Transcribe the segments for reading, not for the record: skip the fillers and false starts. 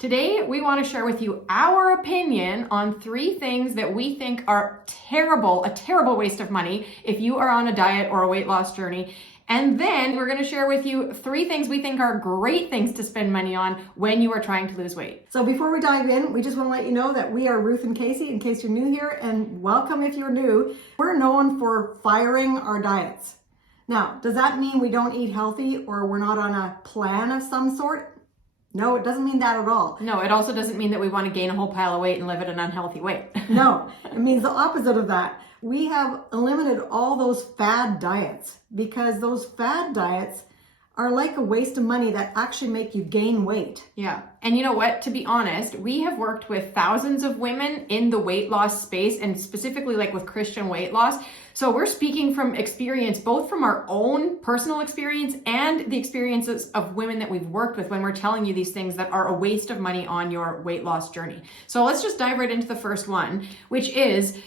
Today, we want to share with you our opinion on 3 things that we think are a terrible waste of money if you are on a diet or a weight loss journey. And then we're going to share with you 3 things we think are great things to spend money on when you are trying to lose weight. So before we dive in, we just want to let you know that we are Ruth and Casey, in case you're new here, and welcome if you're new. We're known for firing our diets. Now, does that mean we don't eat healthy or we're not on a plan of some sort? No, it doesn't mean that at all. No, it also doesn't mean that we want to gain a whole pile of weight and live at an unhealthy weight. No, it means the opposite of that. We have eliminated all those fad diets because those fad diets are like a waste of money that actually make you gain weight. Yeah. And you know what? To be honest, we have worked with thousands of women in the weight loss space and specifically like with Christian weight loss. So we're speaking from experience, both from our own personal experience and the experiences of women that we've worked with when we're telling you these things that are a waste of money on your weight loss journey. So let's just dive right into the first one, which is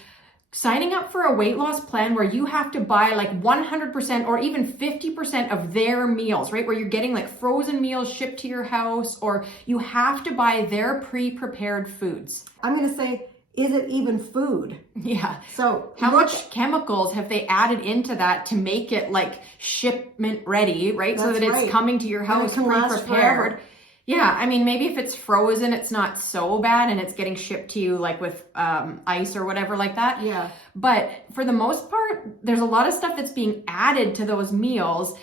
signing up for a weight loss plan where you have to buy like 100% or even 50% of their meals, right? Where you're getting like frozen meals shipped to your house, or you have to buy their pre-prepared foods. I'm going to say, is it even food? Yeah. So how much chemicals have they added into that to make it like shipment ready, right? So that it's coming to your house pre-prepared. Yeah, I mean, maybe if it's frozen, it's not so bad and it's getting shipped to you like with ice or whatever like that. Yeah. But for the most part, there's a lot of stuff that's being added to those meals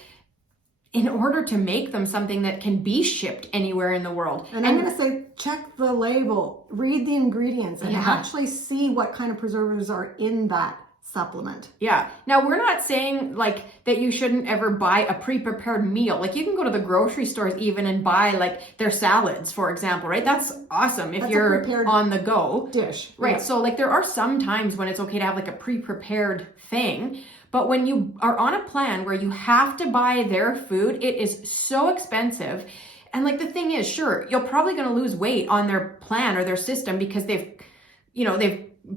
in order to make them something that can be shipped anywhere in the world. And I'm going to say, check the label, read the ingredients, and actually see what kind of preservatives are in that supplement. Yeah. Now, we're not saying like that you shouldn't ever buy a pre-prepared meal. Like you can go to the grocery stores even and buy like their salads, for example, right? That's awesome if you're on the go. Dish. Right. Yeah. So like there are some times when it's okay to have like a pre-prepared thing, but when you are on a plan where you have to buy their food, it is so expensive. And like the thing is, sure, you're probably going to lose weight on their plan or their system because they've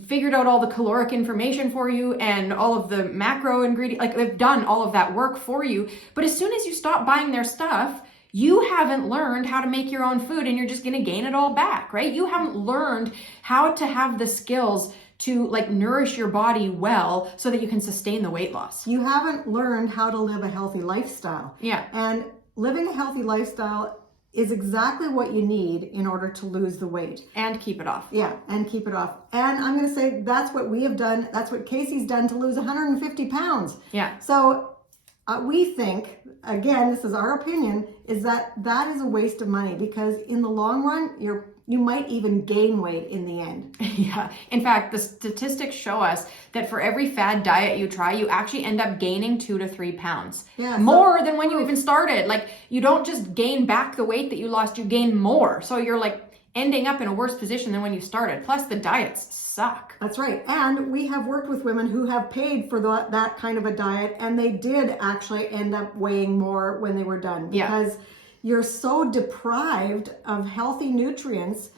figured out all the caloric information for you and all of the macro ingredients, like they've done all of that work for you. But as soon as you stop buying their stuff, you haven't learned how to make your own food and you're just going to gain it all back, right? You haven't learned how to have the skills to like nourish your body well so that you can sustain the weight loss. You haven't learned how to live a healthy lifestyle. Yeah. And living a healthy lifestyle is exactly what you need in order to lose the weight. And keep it off. Yeah, and keep it off. And I'm going to say that's what we have done. That's what Casey's done to lose 150 pounds. Yeah. So we think, again, this is our opinion, is that is a waste of money because in the long run, you might even gain weight in the end. Yeah. In fact, the statistics show us that for every fad diet you try, you actually end up gaining 2 to 3 pounds. Yeah, more than when you even started. Like you don't just gain back the weight that you lost, you gain more. So you're like ending up in a worse position than when you started. Plus the diets suck. That's right. And we have worked with women who have paid for that kind of a diet, and they did actually end up weighing more when they were done. Because you're so deprived of healthy nutrients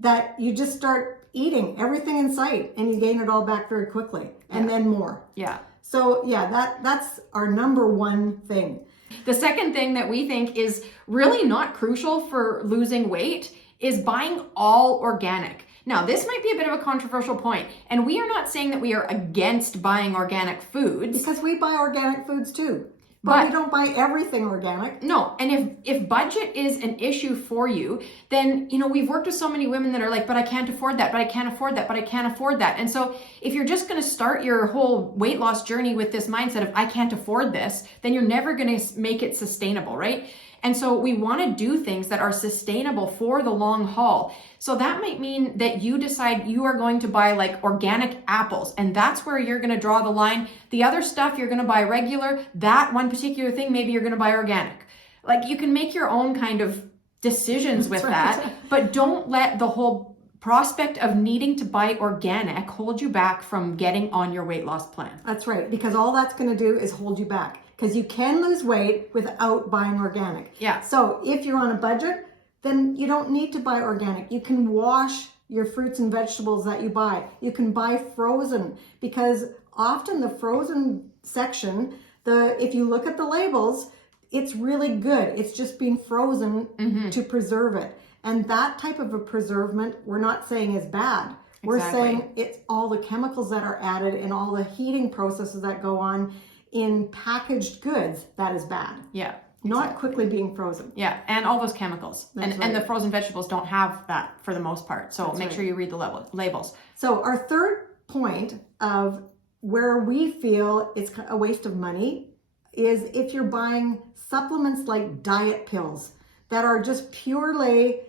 that you just start eating everything in sight and you gain it all back very quickly and then more. Yeah. So yeah, that's our number one thing. The second thing that we think is really not crucial for losing weight is buying all organic. Now, this might be a bit of a controversial point, and we are not saying that we are against buying organic foods. Because we buy organic foods too. But we don't buy everything organic. No, and if budget is an issue for you, then, we've worked with so many women that are like, but I can't afford that, but I can't afford that, but I can't afford that. And so if you're just going to start your whole weight loss journey with this mindset of I can't afford this, then you're never going to make it sustainable, right? And so we want to do things that are sustainable for the long haul. So that might mean that you decide you are going to buy like organic apples, and that's where you're going to draw the line. The other stuff you're going to buy regular, that one particular thing, maybe you're going to buy organic. Like you can make your own kind of decisions with that, but don't let the whole prospect of needing to buy organic hold you back from getting on your weight loss plan. That's right, because all that's going to do is hold you back. Because you can lose weight without buying organic. Yeah. So if you're on a budget, then you don't need to buy organic. You can wash your fruits and vegetables that you buy. You can buy frozen, because often the frozen section, if you look at the labels, it's really good. It's just being frozen to preserve it. And that type of a preservation, we're not saying is bad. We're saying it's all the chemicals that are added and all the heating processes that go on in packaged goods that is bad. Yeah. Not quickly being frozen. Yeah, and all those chemicals. That's right. And the frozen vegetables don't have that for the most part. So make sure you read the labels. So our third point of where we feel it's a waste of money is if you're buying supplements like diet pills that are just purely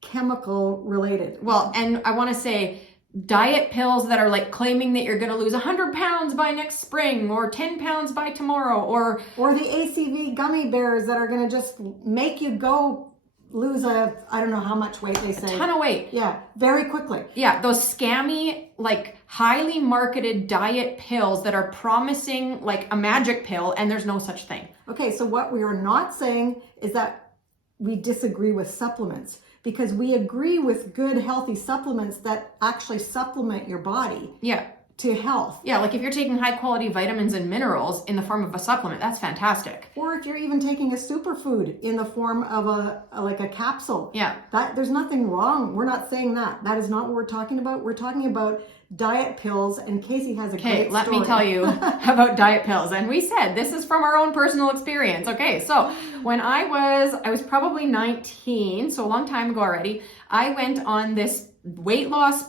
chemical related. Well, and I want to say diet pills that are like claiming that you're going to lose 100 pounds by next spring or 10 pounds by tomorrow or the ACV gummy bears that are going to just make you go lose I don't know how much weight they say. A ton of weight. Yeah, very quickly. Yeah, those scammy, like highly marketed diet pills that are promising like a magic pill, and there's no such thing. Okay, so what we are not saying is that we disagree with supplements, because we agree with good, healthy supplements that actually supplement your body. Yeah. To health. Yeah, like if you're taking high quality vitamins and minerals in the form of a supplement, that's fantastic. Or if you're even taking a superfood in the form of a capsule. Yeah. There's nothing wrong. We're not saying that. That is not what we're talking about. We're talking about diet pills, and Casey has a great story. Okay, let me tell you about diet pills. And we said this is from our own personal experience. Okay, so when I was probably 19, so a long time ago already, I went on this weight loss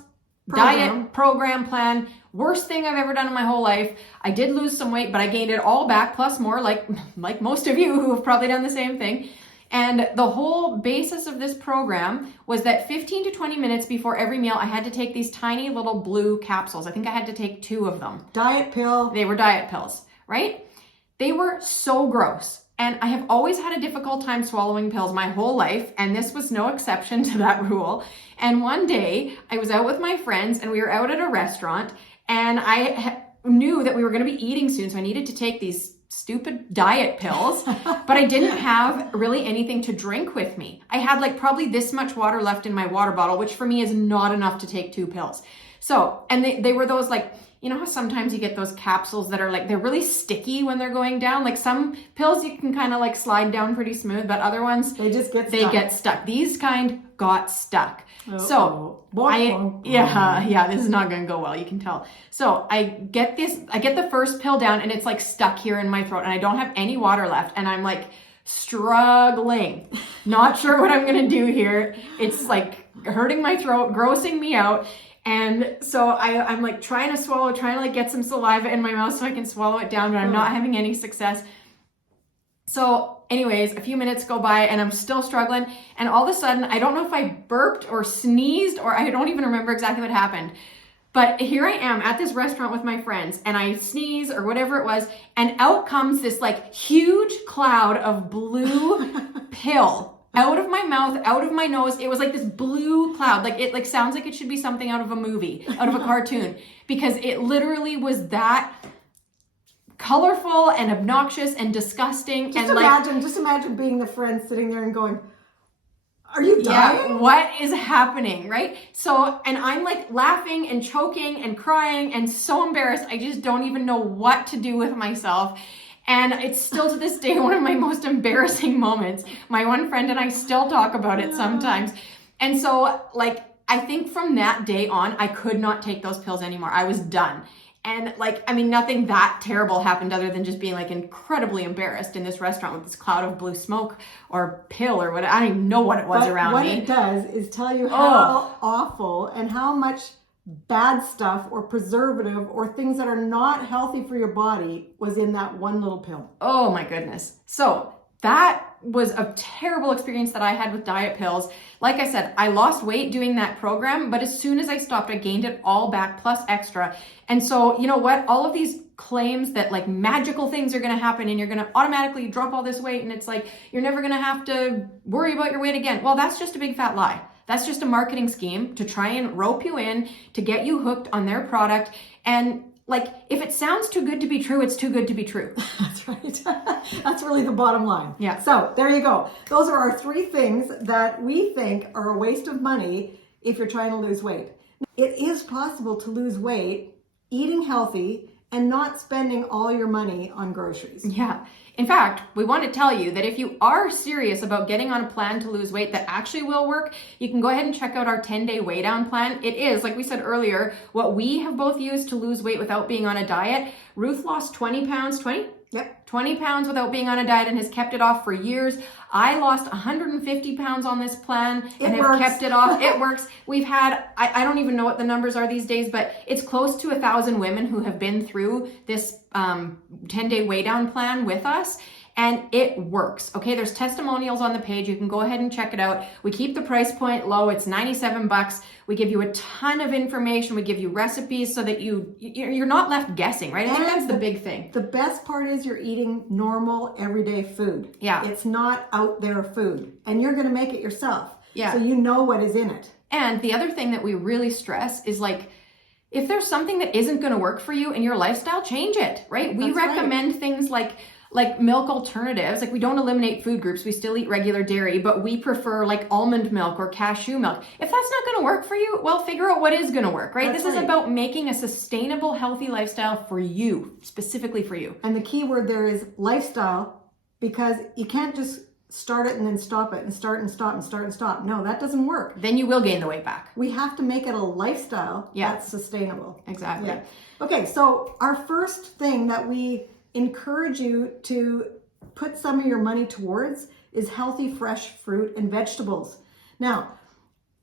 diet program plan. Worst thing I've ever done in my whole life. I did lose some weight, but I gained it all back plus more, like most of you who have probably done the same thing. And the whole basis of this program was that 15 to 20 minutes before every meal, I had to take these tiny little blue capsules. I think I had to take 2 of them. Diet pill. They were diet pills, right? They were so gross. And I have always had a difficult time swallowing pills my whole life, and this was no exception to that rule. And one day, I was out with my friends, and we were out at a restaurant, and I knew that we were going to be eating soon, so I needed to take these stupid diet pills, but I didn't have really anything to drink with me. I had like probably this much water left in my water bottle, which for me is not enough to take 2 pills. So, and they were those like, you know how sometimes you get those capsules that are like, they're really sticky when they're going down. Like some pills you can kind of like slide down pretty smooth, but other ones, they just get stuck. They get stuck. These kind got stuck. Uh-oh. So this is not going to go well. You can tell. So I get the first pill down and it's like stuck here in my throat and I don't have any water left. And I'm like struggling, not sure what I'm going to do here. It's like hurting my throat, grossing me out. And so I'm like trying to swallow, trying to like get some saliva in my mouth so I can swallow it down, but I'm not having any success. So anyways, a few minutes go by and I'm still struggling. And all of a sudden, I don't know if I burped or sneezed or I don't even remember exactly what happened. But here I am at this restaurant with my friends and I sneeze or whatever it was. And out comes this like huge cloud of blue pill. Out of my mouth, out of my nose. It was like this blue cloud. Like it like sounds like it should be something out of a movie, out of a cartoon, because it literally was that colorful and obnoxious and disgusting. Just imagine being the friend sitting there and going, are you dying? Yeah, what is happening, right? So, and I'm like laughing and choking and crying and so embarrassed. I just don't even know what to do with myself. And it's still to this day one of my most embarrassing moments. My one friend and I still talk about it sometimes. And so like, I think from that day on, I could not take those pills anymore. I was done. And like, I mean, nothing that terrible happened other than just being like incredibly embarrassed in this restaurant with this cloud of blue smoke or pill or what. I don't even know what it was around me. What it does is tell you how awful and how much bad stuff or preservative or things that are not healthy for your body was in that one little pill. Oh my goodness. So that was a terrible experience that I had with diet pills. Like I said, I lost weight doing that program, but as soon as I stopped, I gained it all back plus extra. And so, you know what? All of these claims that like magical things are going to happen and you're going to automatically drop all this weight and it's like, you're never going to have to worry about your weight again. Well, that's just a big fat lie. That's just a marketing scheme to try and rope you in, to get you hooked on their product. And like, if it sounds too good to be true, it's too good to be true. That's right. That's really the bottom line. Yeah. So there you go. Those are our 3 things that we think are a waste of money if you're trying to lose weight. It is possible to lose weight eating healthy and not spending all your money on groceries. Yeah. In fact, we want to tell you that if you are serious about getting on a plan to lose weight that actually will work, you can go ahead and check out our 10-day WeighDown Plan. It is, like we said earlier, what we have both used to lose weight without being on a diet. Ruth lost 20 pounds, 20? Yep. 20 pounds without being on a diet and has kept it off for years. I lost 150 pounds on this plan and have kept it off. It works. We've had, I don't even know what the numbers are these days, but it's close to 1,000 women who have been through this 10-day WeighDown Plan with us. And it works. Okay, there's testimonials on the page. You can go ahead and check it out. We keep the price point low. It's $97. We give you a ton of information. We give you recipes so that you're not left guessing, right? I think that's the big thing. The best part is you're eating normal, everyday food. Yeah. It's not out there food. And you're going to make it yourself. Yeah. So you know what is in it. And the other thing that we really stress is like, if there's something that isn't going to work for you in your lifestyle, change it, right? We recommend things like milk alternatives. Like, we don't eliminate food groups. We still eat regular dairy, but we prefer like almond milk or cashew milk. If that's not going to work for you, well, figure out what is going to work, right? This is about making a sustainable, healthy lifestyle for you, specifically for you. And the key word there is lifestyle, because you can't just start it and then stop it and start and stop and start and stop. No, that doesn't work. Then you will gain the weight back. We have to make it a lifestyle that's sustainable. Exactly. Yeah. Okay, so our first thing that we encourage you to put some of your money towards is healthy, fresh fruit and vegetables. Now,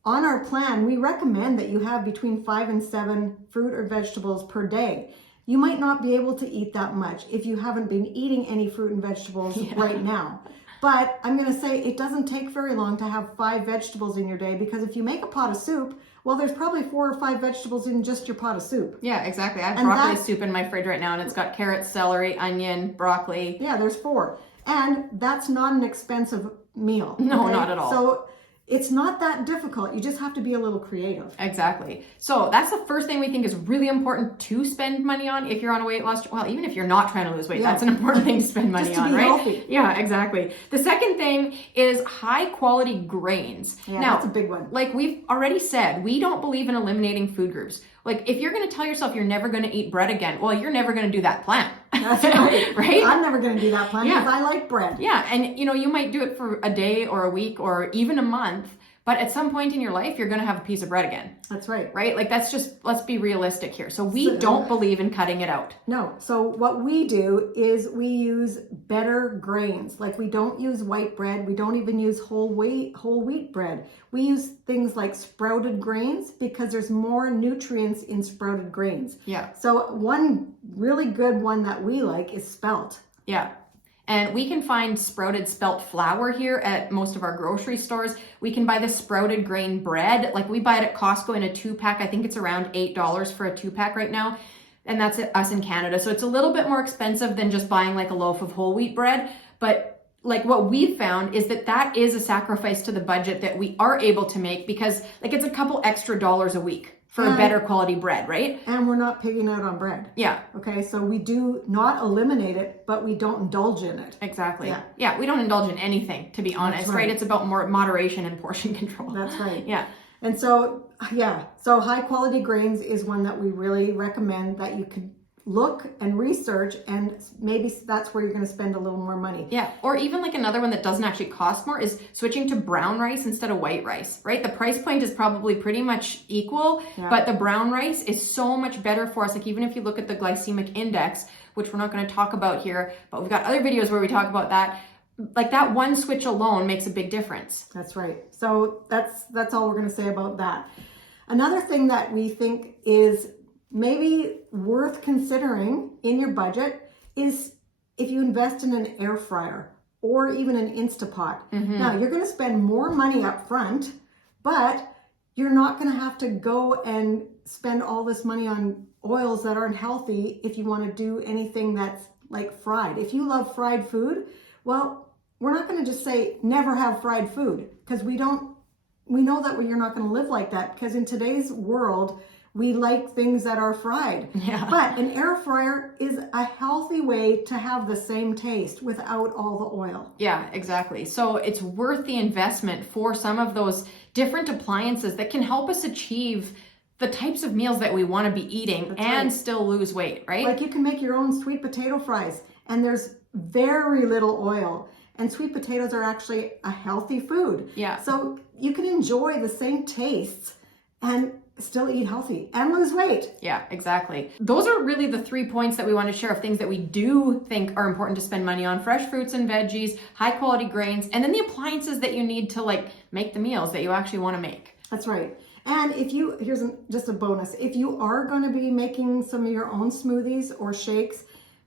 on our plan, we recommend that you have between 5 and 7 fruit or vegetables per day. You might not be able to eat that much if you haven't been eating any fruit and vegetables right now. But I'm going to say it doesn't take very long to have 5 vegetables in your day, because if you make a pot of soup, well, there's probably 4 or 5 vegetables in just your pot of soup. Yeah, exactly. I have broccoli soup in my fridge right now, and it's got carrots, celery, onion, broccoli. Yeah, there's 4. And that's not an expensive meal. No, not at all. So it's not that difficult. You just have to be a little creative. Exactly. So that's the first thing we think is really important to spend money on if you're on a weight loss. Well, even if you're not trying to lose weight, that's an important thing to spend money just to on, be right? Healthy. Yeah, exactly. The second thing is high quality grains. Yeah, now, that's a big one. Like we've already said, we don't believe in eliminating food groups. Like, if you're going to tell yourself you're never going to eat bread again, well, you're never going to do that plan. That's right. Right? I'm never going to do that plan because I like bread. Yeah, and you might do it for a day or a week or even a month, but at some point in your life, you're going to have a piece of bread again. That's right. Right? Like, that's just, let's be realistic here. So we don't believe in cutting it out. No. So what we do is we use better grains. Like, we don't use white bread. We don't even use whole wheat bread. We use things like sprouted grains because there's more nutrients in sprouted grains. Yeah. So one really good one that we like is spelt. Yeah. And we can find sprouted spelt flour here at most of our grocery stores. We can buy the sprouted grain bread. Like, we buy it at Costco in a 2-pack. I think it's around $8 for a 2-pack right now. And that's us in Canada. So it's a little bit more expensive than just buying like a loaf of whole wheat bread. But like, what we've found is that is a sacrifice to the budget that we are able to make, because like, it's a couple extra dollars a week for a better quality bread, right? And we're not pigging out on bread. Yeah. Okay, so we do not eliminate it, but we don't indulge in it. Exactly. Yeah, we don't indulge in anything, to be honest, right? It's about more moderation and portion control. That's right. Yeah. And so, so high quality grains is one that we really recommend that you could look and research, and maybe that's where you're going to spend a little more money. Yeah, or even like another one that doesn't actually cost more is switching to brown rice instead of white rice, right? The price point is probably pretty much equal, but the brown rice is so much better for us. Like, even if you look at the glycemic index, which we're not going to talk about here, but we've got other videos where we talk about that. Like, that one switch alone makes a big difference. That's right. So that's all we're going to say about that. Another thing that we think is maybe worth considering in your budget is if you invest in an air fryer or even an Instapot. Now, you're going to spend more money up front, but you're not going to have to go and spend all this money on oils that aren't healthy if you want to do anything that's like fried. If you love fried food, well, we're not going to just say never have fried food, because we know that you're not going to live like that, because in today's world, we like things that are fried. Yeah. But an air fryer is a healthy way to have the same taste without all the oil. Yeah, exactly. So it's worth the investment for some of those different appliances that can help us achieve the types of meals that we want to be eating and still lose weight, right? Like, you can make your own sweet potato fries, and there's very little oil. And sweet potatoes are actually a healthy food. Yeah. So you can enjoy the same tastes and still eat healthy and lose weight. Yeah, exactly. Those are really the 3 points that we want to share of things that we do think are important to spend money on: fresh fruits and veggies, high quality grains, and then the appliances that you need to like make the meals that you actually want to make. That's right. And here's just a bonus. If you are going to be making some of your own smoothies or shakes,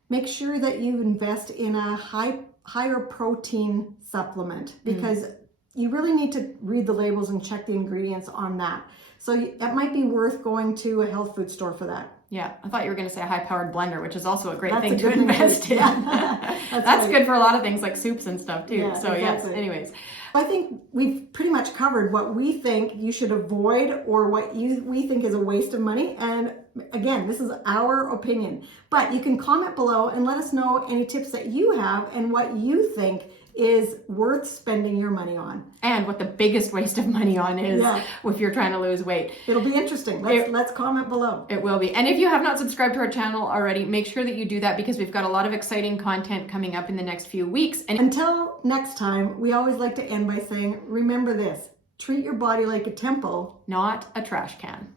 make sure that you invest in a higher protein supplement, because you really need to read the labels and check the ingredients on that. So it might be worth going to a health food store for that. Yeah, I thought you were going to say a high-powered blender, which is also a great That's thing a to good thing invest too. in. Yeah. That's right. good for a lot of things like soups and stuff too. Yeah, so exactly. yes, anyways. I think we've pretty much covered what we think you should avoid or what we think is a waste of money. And again, this is our opinion. But you can comment below and let us know any tips that you have and what you think is worth spending your money on. And what the biggest waste of money on is if you're trying to lose weight. It'll be interesting. Let's comment below. It will be. And if you have not subscribed to our channel already, make sure that you do that, because we've got a lot of exciting content coming up in the next few weeks. And until next time, we always like to end by saying, remember this: treat your body like a temple, not a trash can.